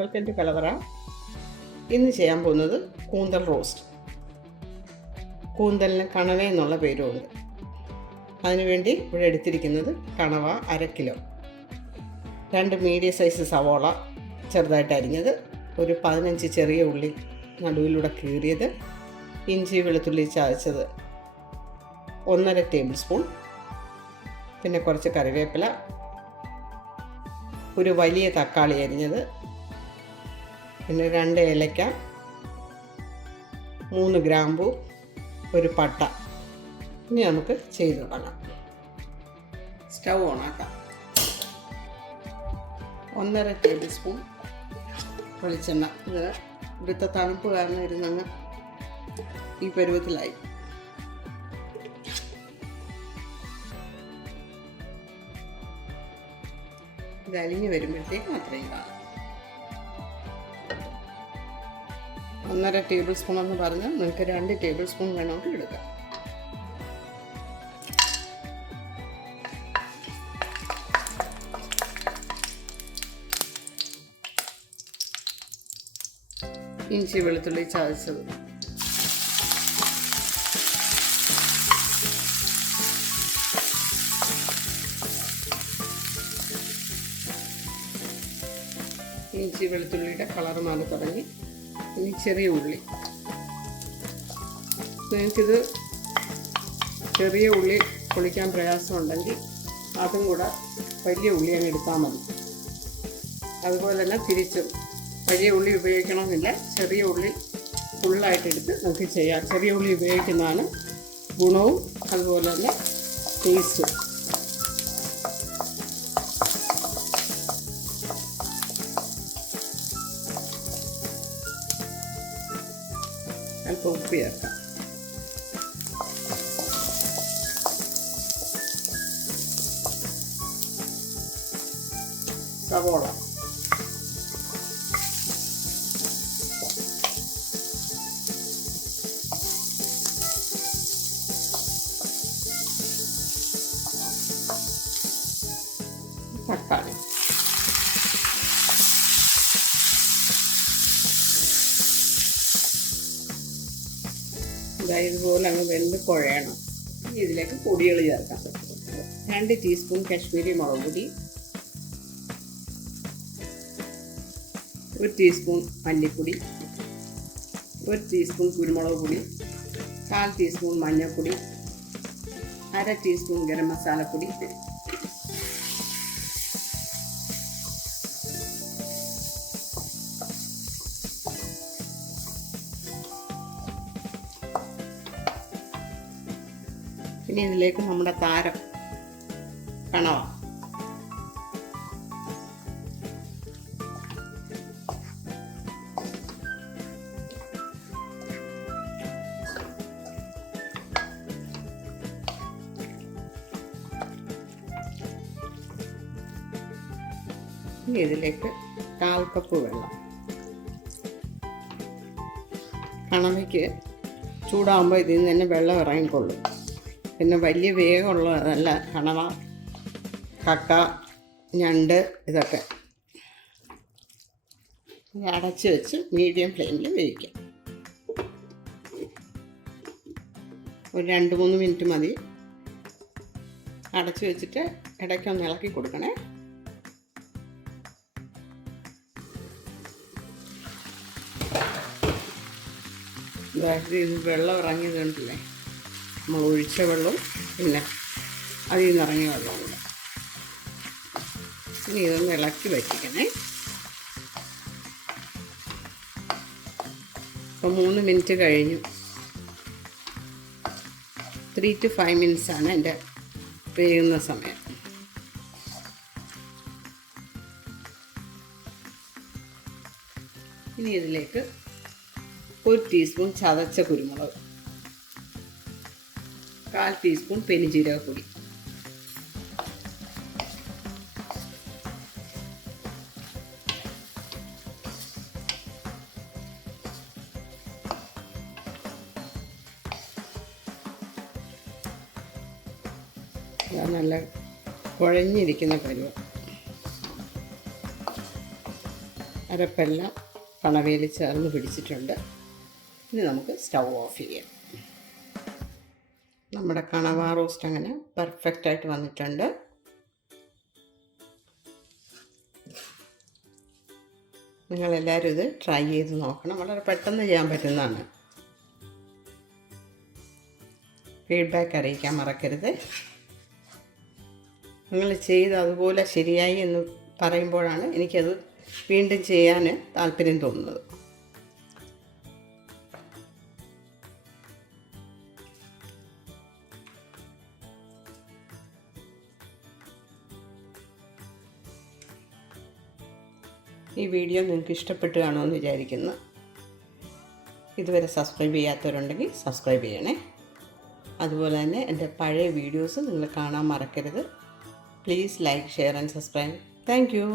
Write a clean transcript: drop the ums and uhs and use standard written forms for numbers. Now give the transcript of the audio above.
Welcome to കലവറ. ഇന്ന് ചെയ്യാൻ പോകുന്നത് കൂന്തൽ റോസ്റ്റ്. കൂന്തലിന് കണവ എന്നുള്ള പേരുമുണ്ട്. അതിനുവേണ്ടി ഇവിടെ എടുത്തിരിക്കുന്നത് കണവ 1/2 കിലോ, 2 മീഡിയം സൈസ് സവോള ചെറുതായിട്ട് അരിഞ്ഞത്, ഒരു 15 ചെറിയ ഉള്ളി നടുവിലൂടെ കീറിയത്, ഇഞ്ചി വെളുത്തുള്ളി ചതച്ചത് 1.5 ടേബിൾ സ്പൂൺ, പിന്നെ കുറച്ച് കറിവേപ്പില, ഒരു വലിയ തക്കാളി അരിഞ്ഞത്, പിന്നെ 2 ഏലക്ക, 3 ഗ്രാമ്പു, ഒരു പട്ട. ഇനി നമുക്ക് ചെയ്ത് തുടങ്ങാം. സ്റ്റൗ ഓണാക്കാം. 1.5 ടേബിൾ സ്പൂൺ വെളിച്ചെണ്ണ. ഇത് ഇവിടുത്തെ തണുപ്പ് കാരണം ഇരുന്നങ്ങ് ഈ പരുവത്തിലായി. ഇത് അലിഞ്ഞ് വരുമ്പോഴത്തേക്കും അത്രയും കാണും. 1.5 ടേബിൾ സ്പൂൺ എന്ന് പറഞ്ഞാൽ നിങ്ങൾക്ക് 2 ടേബിൾ സ്പൂൺ വേണമെങ്കിൽ എടുക്കാം. ഇഞ്ചി വെളുത്തുള്ളി ചതച്ചത്, ഇഞ്ചി വെളുത്തുള്ളിയുടെ കളർ മാറി തുടങ്ങി. ഇനി ചെറിയ ഉള്ളി. നിങ്ങൾക്കിത് ചെറിയ ഉള്ളി പൊളിക്കാൻ പ്രയാസമുണ്ടെങ്കിൽ അതും കൂടെ വലിയ ഉള്ളി അങ്ങ് എടുത്താൽ മതി. അതുപോലെ തന്നെ തിരിച്ചും വലിയ ഉള്ളി ഉപയോഗിക്കണമെന്നില്ല, ചെറിയ ഉള്ളി ഫുള്ളായിട്ടെടുത്ത് നമുക്ക് ചെയ്യാം. ചെറിയ ഉള്ളി ഉപയോഗിക്കുന്നതാണ് ഗുണവും അതുപോലെ തന്നെ ടേസ്റ്റും. അല്പം ഉപ്പ് ചേർക്കാം. സവോള, തക്കാളി, ഇതുപോലെ അങ്ങ് വെന്ത് കുഴയണം. ഇനി ഇതിലേക്ക് പൊടികൾ ചേർക്കാം. 2 ടീസ്പൂൺ കാശ്മീരി മുളക് പൊടി, 1 ടീസ്പൂൺ മല്ലിപ്പൊടി, 1 ടീസ്പൂൺ കുരുമുളക് പൊടി, 1/4 ടീസ്പൂൺ മഞ്ഞൾപ്പൊടി, 1/2 ടീസ്പൂൺ ഗരം മസാലപ്പൊടി, ഇനി ഇതിലേക്ക് നമ്മുടെ താരം കണവ, ഇനി ഇതിലേക്ക് 1/4 കപ്പ് വെള്ളം. കണവയ്ക്ക് ചൂടാകുമ്പോൾ ഇതിൽ നിന്ന് തന്നെ വെള്ളം ഇറങ്ങിക്കൊള്ളും. പിന്നെ വലിയ വേഗമുള്ളതല്ല കണവ, കക്ക, ഞണ്ട് ഇതൊക്കെ. അടച്ച് വെച്ച് മീഡിയം ഫ്ലെയിമിൽ വേവിക്കാം. ഒരു 2-3 മിനിറ്റ് മതി. അടച്ച് വെച്ചിട്ട് ഇടയ്ക്കൊന്ന് ഇളക്കി കൊടുക്കണേ. ഇത് വെള്ളം ഇറങ്ങിയത് കണ്ടില്ലേ, നമ്മൾ ഒഴിച്ച വെള്ളവും പിന്നെ അതിൽ നിന്ന് ഇറങ്ങിയ വെള്ളവും കൂടെ. ഇനി ഇതൊന്ന് ഇളക്കി വയ്ക്കണേ. ഇപ്പോൾ 3 മിനിറ്റ് കഴിഞ്ഞു. 3 to 5 മിനിറ്റ്സാണ് എൻ്റെ വേകുന്ന സമയം. ഇനി ഇതിലേക്ക് 1 ടീസ്പൂൺ ചതച്ച കുരുമുളക്, 1/4 ടീസ്പൂൺ പെരുംജീരകപ്പൊടി, നല്ല കുഴഞ്ഞിരിക്കുന്ന പരുവം. അരപ്പെല്ലാം കണവയിൽ ചേർന്ന് പിടിച്ചിട്ടുണ്ട്. ഇനി നമുക്ക് സ്റ്റൗ ഓഫ് ചെയ്യാം. നമ്മുടെ കണവ റോസ്റ്റ് അങ്ങനെ പെർഫെക്റ്റായിട്ട് വന്നിട്ടുണ്ട്. നിങ്ങളെല്ലാവരും ഇത് ട്രൈ ചെയ്ത് നോക്കണം. വളരെ പെട്ടെന്ന് ചെയ്യാൻ പറ്റുന്നതാണ്. ഫീഡ്ബാക്ക് അറിയിക്കാൻ മറക്കരുത്. നിങ്ങൾ ചെയ്ത് അതുപോലെ ശരിയായി എന്ന് പറയുമ്പോഴാണ് എനിക്കത് വീണ്ടും ചെയ്യാൻ താല്പര്യം തോന്നുന്നത്. ഈ വീഡിയോ നിങ്ങൾക്ക് ഇഷ്ടപ്പെട്ടു കാണുമെന്ന് വിചാരിക്കുന്നു. ഇതുവരെ സബ്സ്ക്രൈബ് ചെയ്യാത്തവരുണ്ടെങ്കിൽ സബ്സ്ക്രൈബ് ചെയ്യണേ. അതുപോലെ തന്നെ എൻ്റെ പഴയ വീഡിയോസ് നിങ്ങൾ കാണാൻ മറക്കരുത്. Please like, share and subscribe. Thank you.